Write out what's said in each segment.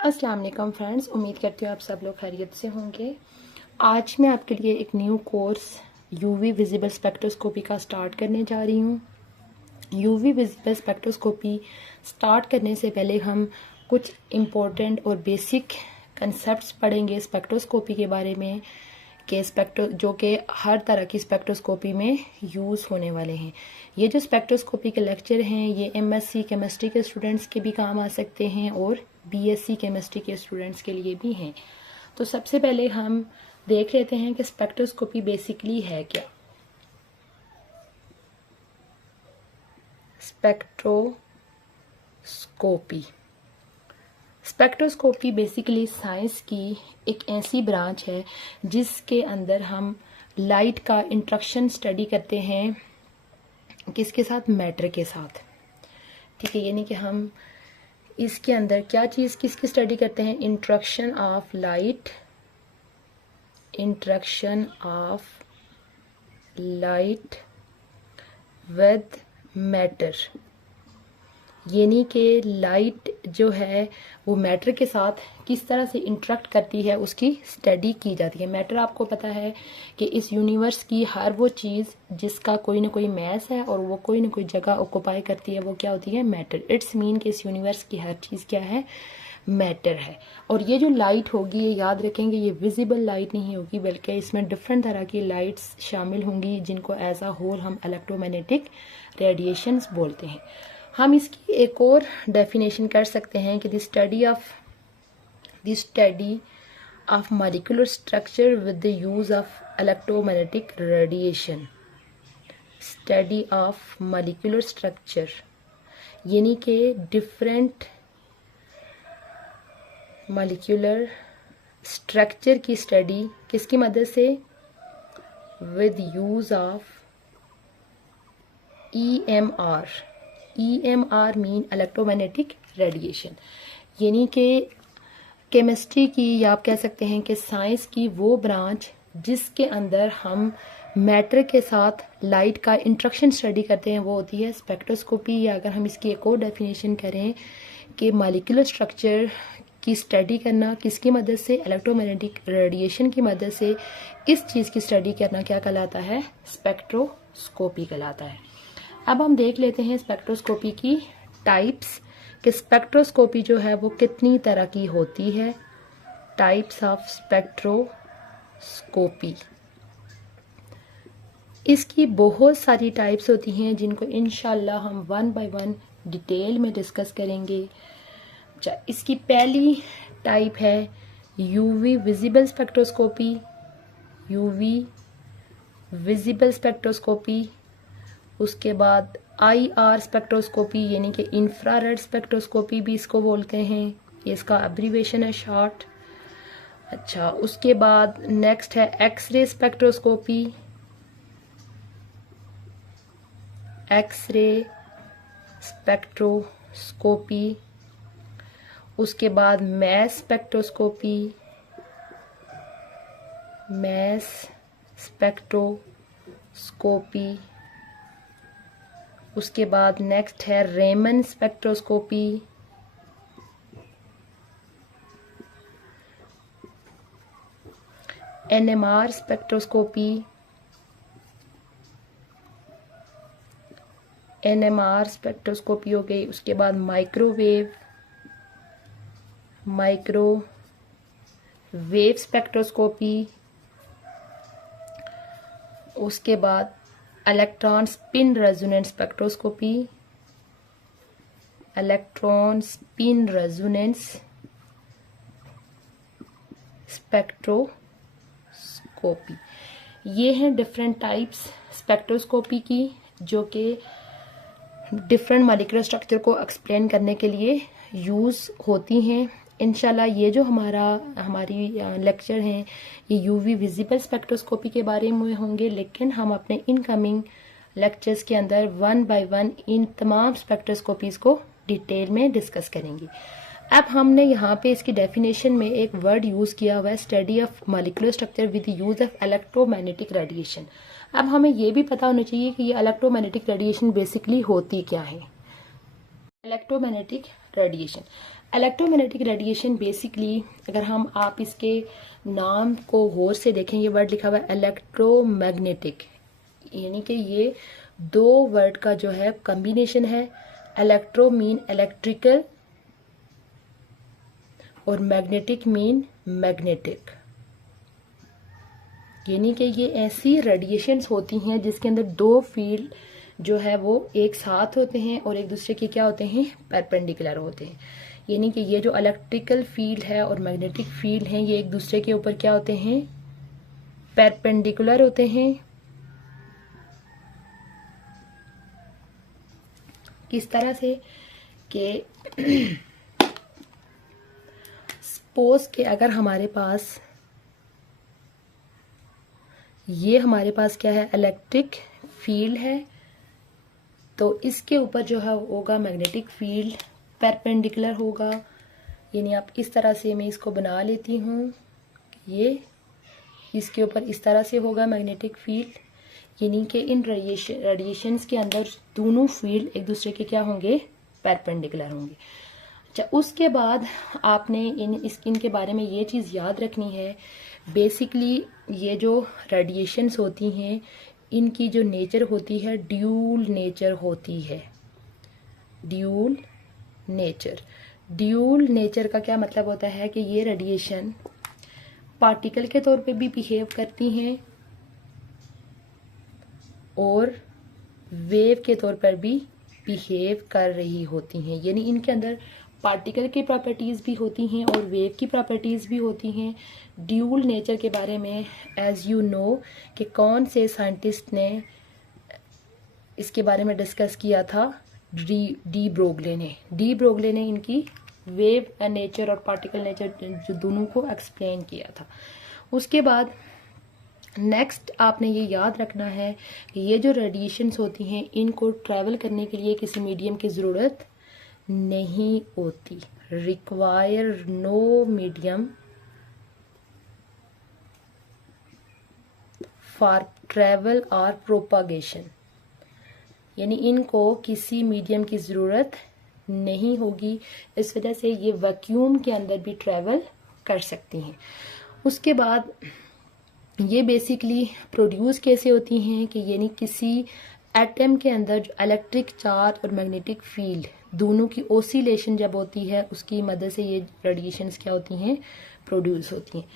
अस्सलाम वालेकुम फ्रेंड्स, उम्मीद करती हूँ आप सब लोग खैरियत से होंगे। आज मैं आपके लिए एक new course UV visible spectroscopy का स्टार्ट करने जा रही हूँ। यूवी विजिबल स्पेक्ट्रोस्कोपी स्टार्ट करने से पहले हम कुछ इम्पोर्टेंट और बेसिक कंसेप्ट्स पढ़ेंगे स्पेक्ट्रोस्कोपी के बारे में कि जो कि हर तरह की स्पेक्ट्रोस्कोपी में यूज़ होने वाले हैं। ये जो स्पेक्ट्रोस्कोपी के लेक्चर हैं ये एमएससी केमिस्ट्री के स्टूडेंट्स के भी काम आ सकते हैं और बीएससी केमिस्ट्री के स्टूडेंट्स के लिए भी हैं। तो सबसे पहले हम देख लेते हैं कि स्पेक्ट्रोस्कोपी बेसिकली है क्या। स्पेक्ट्रोस्कोपी बेसिकली साइंस की एक ऐसी ब्रांच है जिसके अंदर हम लाइट का इंटरेक्शन स्टडी करते हैं किसके साथ, मैटर के साथ। ठीक है, यानी कि हम इसके अंदर क्या चीज़ किसकी स्टडी करते हैं, interaction of light with matter. यानी कि लाइट जो है वो मैटर के साथ किस तरह से इंटरेक्ट करती है उसकी स्टडी की जाती है। मैटर आपको पता है कि इस यूनिवर्स की हर वो चीज़ जिसका कोई ना कोई मैस है और वो कोई ना कोई जगह ऑक्यूपाई करती है वो क्या होती है, मैटर। इट्स मीन कि इस यूनिवर्स की हर चीज़ क्या है, मैटर है। और ये जो लाइट होगी ये याद रखेंगे ये विजिबल लाइट नहीं होगी बल्कि इसमें डिफरेंट तरह की लाइट्स शामिल होंगी जिनको एज अ होल हम इलेक्ट्रोमैग्नेटिक रेडिएशंस बोलते हैं। हम इसकी एक और डेफिनेशन कर सकते हैं कि the study of molecular structure with the use of electromagnetic radiation. Study of molecular structure यानी कि डिफरेंट मॉलिक्यूलर स्ट्रक्चर की स्टडी किसकी मदद से, with use of EMR mean electromagnetic radiation. यानी कि केमिस्ट्री की या आप कह सकते हैं कि साइंस की वो ब्रांच जिसके अंदर हम मैटर के साथ लाइट का इंटरेक्शन स्टडी करते हैं वो होती है स्पेक्ट्रोस्कोपी। या अगर हम इसकी एक और डेफिनेशन करें कि मॉलिक्यूलर स्ट्रक्चर की स्टडी करना किसकी मदद से, इलेक्ट्रोमैग्नेटिक रेडिएशन की मदद से, इस चीज़ की स्टडी करना क्या कहलाता है, स्पेक्ट्रोस्कोपी कहलाता है। अब हम देख लेते हैं स्पेक्ट्रोस्कोपी की टाइप्स कि स्पेक्ट्रोस्कोपी जो है वो कितनी तरह की होती है। टाइप्स ऑफ स्पेक्ट्रोस्कोपी, इसकी बहुत सारी टाइप्स होती हैं जिनको इंशाल्लाह हम वन बाय वन डिटेल में डिस्कस करेंगे। अच्छा, इसकी पहली टाइप है UV visible spectroscopy. UV visible spectroscopy, उसके बाद IR स्पेक्ट्रोस्कोपी यानी कि इंफ्रारेड स्पेक्ट्रोस्कोपी भी इसको बोलते हैं, ये इसका अब्रीविएशन है शॉर्ट। अच्छा, उसके बाद नेक्स्ट है एक्सरे स्पेक्ट्रोस्कोपी। एक्सरे स्पेक्ट्रोस्कोपी, उसके बाद मैस स्पेक्ट्रोस्कोपी। मैस स्पेक्ट्रोस्कोपी, उसके बाद नेक्स्ट है Raman spectroscopy. NMR spectroscopy. NMR spectroscopy हो गई। उसके बाद माइक्रोवेव स्पेक्ट्रोस्कोपी। उसके बाद electron spin resonance spectroscopy. Electron spin resonance spectroscopy, ये हैं डिफरेंट टाइप्स स्पेक्ट्रोस्कोपी की जो कि डिफरेंट मॉलिक्यूलर स्ट्रक्चर को एक्सप्लेन करने के लिए यूज़ होती हैं। इंशाल्लाह ये जो हमारी लेक्चर हैं ये यूवी विजिबल स्पेक्ट्रोस्कोपी के बारे में होंगे, लेकिन हम अपने इनकमिंग लेक्चर्स के अंदर वन बाय वन इन तमाम स्पेक्ट्रोस्कोपीज़ को डिटेल में डिस्कस करेंगे। अब हमने यहाँ पे इसकी डेफिनेशन में एक वर्ड यूज़ किया हुआ है, study of molecular structure with use of electromagnetic radiation. अब हमें ये भी पता होना चाहिए कि ये इलेक्ट्रोमैग्नेटिक रेडिएशन बेसिकली होती क्या है। Electromagnetic radiation, electromagnetic radiation basically अगर हम आप इसके नाम को गौर से देखें, ये वर्ड लिखा हुआ है इलेक्ट्रोमैग्नेटिक, यानी कि ये दो वर्ड का जो है कॉम्बिनेशन है। इलेक्ट्रो मीन इलेक्ट्रिकल और मैग्नेटिक मीन मैग्नेटिक, यानी कि ये ऐसी रेडिएशंस होती हैं जिसके अंदर दो फील्ड जो है वो एक साथ होते हैं और एक दूसरे के क्या होते हैं, परपेंडिकुलर होते हैं। यानी कि ये जो इलेक्ट्रिकल फील्ड है और मैग्नेटिक फील्ड है ये एक दूसरे के ऊपर क्या होते हैं, परपेंडिकुलर होते हैं। किस तरह से कि सपोज के अगर हमारे पास ये हमारे पास क्या है, इलेक्ट्रिक फील्ड है, तो इसके ऊपर जो है होगा मैग्नेटिक फील्ड, परपेंडिकुलर होगा। यानी आप इस तरह से मैं इसको बना लेती हूँ, ये इसके ऊपर इस तरह से होगा मैग्नेटिक फील्ड, यानी कि इन रेडिएशंस के अंदर दोनों फील्ड एक दूसरे के क्या होंगे, परपेंडिकुलर होंगे। अच्छा, उसके बाद आपने इनके बारे में ये चीज़ याद रखनी है, बेसिकली ये जो रेडिएशंस होती हैं इनकी जो नेचर होती है ड्यूल नेचर होती है। ड्यूल नेचर, ड्यूल नेचर का क्या मतलब होता है कि ये रेडिएशन पार्टिकल के तौर पे भी बिहेव करती हैं और वेव के तौर पर भी बिहेव कर रही होती हैं। यानी इनके अंदर पार्टिकल की प्रॉपर्टीज़ भी होती हैं और वेव की प्रॉपर्टीज़ भी होती हैं। ड्यूल नेचर के बारे में एज यू नो कि कौन से साइंटिस्ट ने इसके बारे में डिस्कस किया था, डी ब्रोगले ने इनकी वेव नेचर और पार्टिकल नेचर जो दोनों को एक्सप्लेन किया था। उसके बाद नेक्स्ट आपने ये याद रखना है कि ये जो रेडिएशंस होती हैं इनको ट्रैवल करने के लिए किसी मीडियम की ज़रूरत नहीं होती। Require no medium for travel और प्रोपागेशन, यानी इनको किसी मीडियम की ज़रूरत नहीं होगी। इस वजह से ये वैक्यूम के अंदर भी ट्रैवल कर सकती हैं। उसके बाद ये बेसिकली प्रोड्यूस कैसे होती हैं कि यानी किसी एटम के अंदर जो इलेक्ट्रिक चार्ज और मैग्नेटिक फील्ड दोनों की ओसिलेशन जब होती है उसकी मदद से ये रेडिएशंस क्या होती हैं, प्रोड्यूस होती हैं।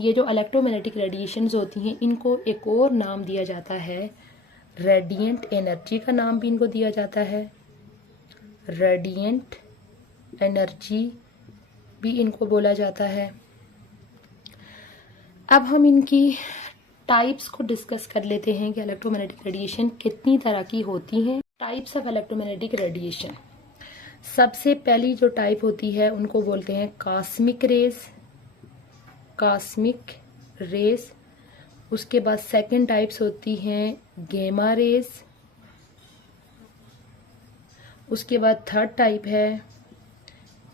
ये जो इलेक्ट्रोमैग्नेटिक रेडिएशंस होती हैं इनको एक और नाम दिया जाता है, रेडिएंट एनर्जी का नाम भी इनको दिया जाता है। रेडिएंट एनर्जी भी इनको बोला जाता है। अब हम इनकी टाइप्स को डिस्कस कर लेते हैं कि इलेक्ट्रोमैग्नेटिक रेडिएशन कितनी तरह की होती हैं। टाइप्स ऑफ इलेक्ट्रोमैग्नेटिक रेडिएशन, सबसे पहली जो टाइप होती है उनको बोलते हैं कॉस्मिक रेज। Cosmic rays. उसके बाद सेकंड टाइप्स होती हैं गैमा रेज। उसके बाद थर्ड टाइप है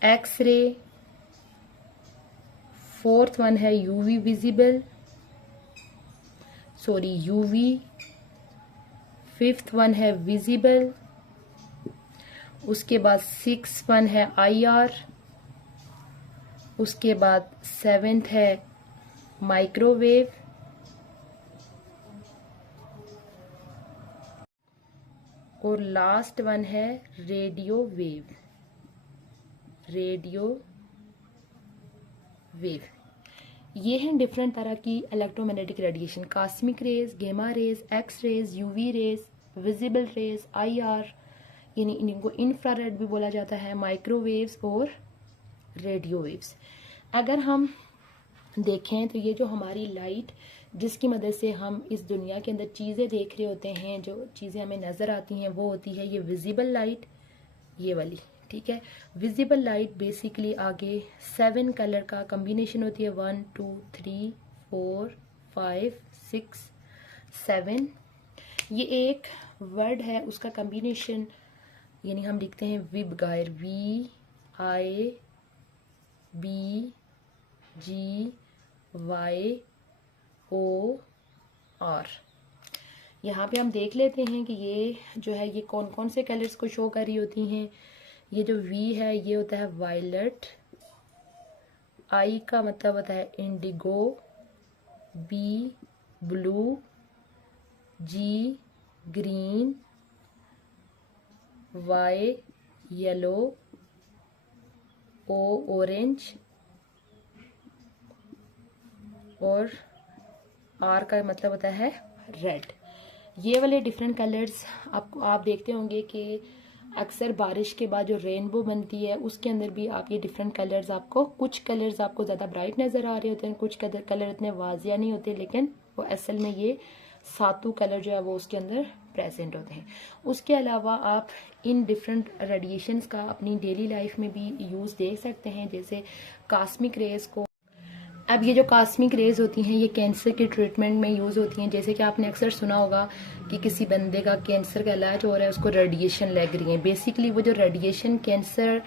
एक्स रे। फोर्थ वन है UV visible, UV. Fifth one है विजिबल। उसके बाद सिक्स वन है आईआर। उसके बाद सेवेंथ है माइक्रोवेव। और लास्ट वन है रेडियो वेव। Radio wave. ये हैं डिफरेंट तरह की electromagnetic radiation, cosmic rays, gamma rays, X rays, UV rays, visible rays, IR, यानी इनको इंफ्रारेड भी बोला जाता है, माइक्रोवेव्स और रेडियो वेव्स। अगर हम देखें तो ये जो हमारी लाइट जिसकी मदद से हम इस दुनिया के अंदर चीज़ें देख रहे होते हैं, जो चीज़ें हमें नज़र आती हैं वो होती है ये विजिबल लाइट, ये वाली, ठीक है। विजिबल लाइट बेसिकली आगे 7 कलर का कॉम्बिनेशन होती है, 1 2 3 4 5 6 7। ये एक वर्ड है उसका कॉम्बिनेशन, यानी हम लिखते हैं विबगायर, VIBGY। यहाँ पे हम देख लेते हैं कि ये जो है ये कौन कौन से कलर्स को शो कर रही होती हैं। ये जो वी है ये होता है वायलेट, आई का मतलब होता है इंडिगो, बी ब्लू, जी ग्रीन, वाई येलो, ओ ऑरेंज और आर का मतलब होता है रेड। ये वाले डिफरेंट कलर्स आप देखते होंगे कि अक्सर बारिश के बाद जो रेनबो बनती है उसके अंदर भी आप ये डिफरेंट कलर्स आपको, कुछ कलर्स आपको ज़्यादा ब्राइट नज़र आ रहे होते हैं, कुछ कलर इतने वाजिया नहीं होते, लेकिन वो असल में ये सातों कलर जो है वो उसके अंदर प्रेजेंट होते हैं। उसके अलावा आप इन डिफरेंट रेडिएशंस का अपनी डेली लाइफ में भी यूज़ देख सकते हैं, जैसे कॉस्मिक रेज को। अब ये जो कॉस्मिक रेज होती हैं ये कैंसर के ट्रीटमेंट में यूज़ होती हैं। जैसे कि आपने अक्सर सुना होगा कि किसी बंदे का कैंसर का इलाज हो रहा है, उसको रेडिएशन लग रही है। बेसिकली वो जो रेडिएशन कैंसर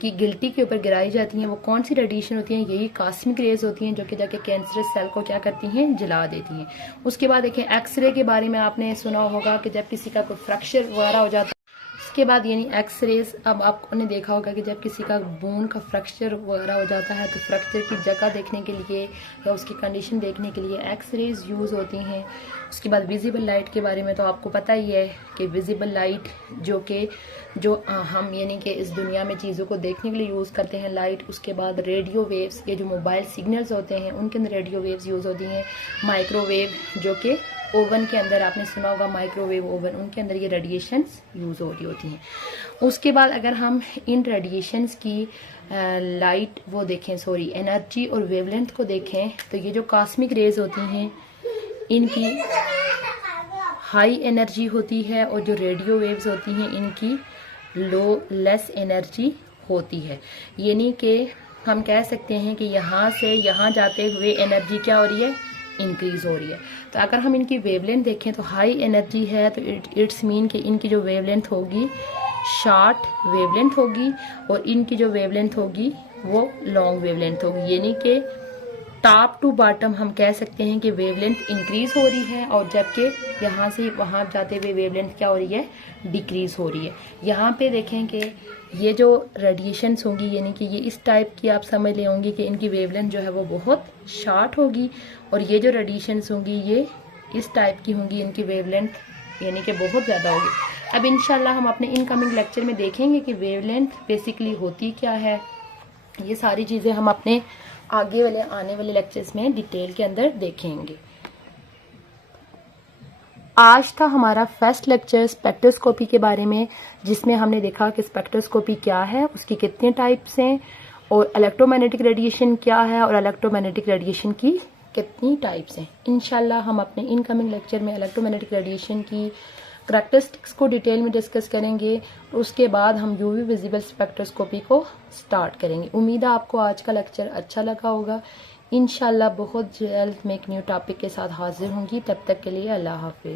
की गिल्टी के ऊपर गिराई जाती हैं वो कौन सी रेडिएशन होती हैं, यही कॉस्मिक रेज होती हैं, जो कि जाके कैंसरस सेल को क्या करती हैं, जला देती हैं। उसके बाद देखें एक्सरे के बारे में आपने सुना होगा कि जब किसी का कोई फ्रैक्चर वगैरह हो जाता है, उसके बाद यानी एक्सरेज, अब आपने देखा होगा कि जब किसी का बोन का फ्रैक्चर वगैरह हो जाता है तो फ्रैक्चर की जगह देखने के लिए या उसकी कंडीशन देखने के लिए एक्सरेज यूज़ होती हैं। उसके बाद विजिबल लाइट के बारे में तो आपको पता ही है कि विजिबल लाइट जो हम यानी कि इस दुनिया में चीज़ों को देखने के लिए यूज़ करते हैं लाइट। उसके बाद रेडियो वेव्स, ये जो मोबाइल सिग्नल्स होते हैं उनके अंदर रेडियो वेव्स यूज़ होती हैं। माइक्रोवेव जो कि ओवन के अंदर आपने सुना होगा, माइक्रोवेव ओवन, उनके अंदर ये रेडिएशंस यूज़ हो रही होती हैं। उसके बाद अगर हम इन रेडिएशंस की एनर्जी और वेवलेंथ को देखें तो ये जो कॉस्मिक रेज होती हैं इनकी हाई एनर्जी होती है और जो रेडियो वेव्स होती हैं इनकी लेस एनर्जी होती है। यानी कि हम कह सकते हैं कि यहाँ से यहाँ जाते हुए एनर्जी क्या हो रही है, इंक्रीज हो रही है। तो अगर हम इनकी वेवलेंथ देखें तो हाई एनर्जी है तो इट्स मीन कि इनकी जो वेवलेंथ होगी शॉर्ट वेवलेंथ होगी और इनकी जो वेवलेंथ होगी वो लॉन्ग वेवलेंथ होगी। यानी कि टॉप टू बॉटम हम कह सकते हैं कि वेवलेंथ इंक्रीज हो रही है और जबकि यहाँ से वहाँ जाते हुए वेवलेंथ क्या हो रही है, डिक्रीज हो रही है। यहाँ पे देखें कि ये जो रेडिएशंस होंगी यानी कि ये इस टाइप की आप समझ ले होंगी कि इनकी वेवलेंथ जो है वो बहुत शॉर्ट होगी और ये जो रेडिएशंस होंगी ये इस टाइप की होंगी, इनकी वेवलेंथ यानी कि बहुत ज़्यादा होगी। अब इंशाल्लाह हम अपने इनकमिंग लेक्चर में देखेंगे कि वेवलेंथ बेसिकली होती क्या है। ये सारी चीज़ें हम अपने आने वाले लेक्चर्स में डिटेल के अंदर देखेंगे। आज था हमारा फर्स्ट लेक्चर स्पेक्ट्रोस्कोपी के बारे में, जिसमें हमने देखा कि स्पेक्ट्रोस्कोपी क्या है, उसकी कितने टाइप्स हैं और इलेक्ट्रोमैग्नेटिक रेडिएशन क्या है और इलेक्ट्रोमैग्नेटिक रेडिएशन की कितनी टाइप्स हैं। इंशाल्लाह हम अपने इनकमिंग लेक्चर में इलेक्ट्रोमैग्नेटिक रेडिएशन की करैक्टरिस्टिक्स को डिटेल में डिस्कस करेंगे। उसके बाद हम यूवी विजिबल स्पेक्ट्रोस्कोपी को स्टार्ट करेंगे। उम्मीद है आपको आज का लेक्चर अच्छा लगा होगा। इंशाल्लाह बहुत जल्द मैं एक न्यू टॉपिक के साथ हाजिर होंगी। तब तक के लिए अल्लाह हाफिज।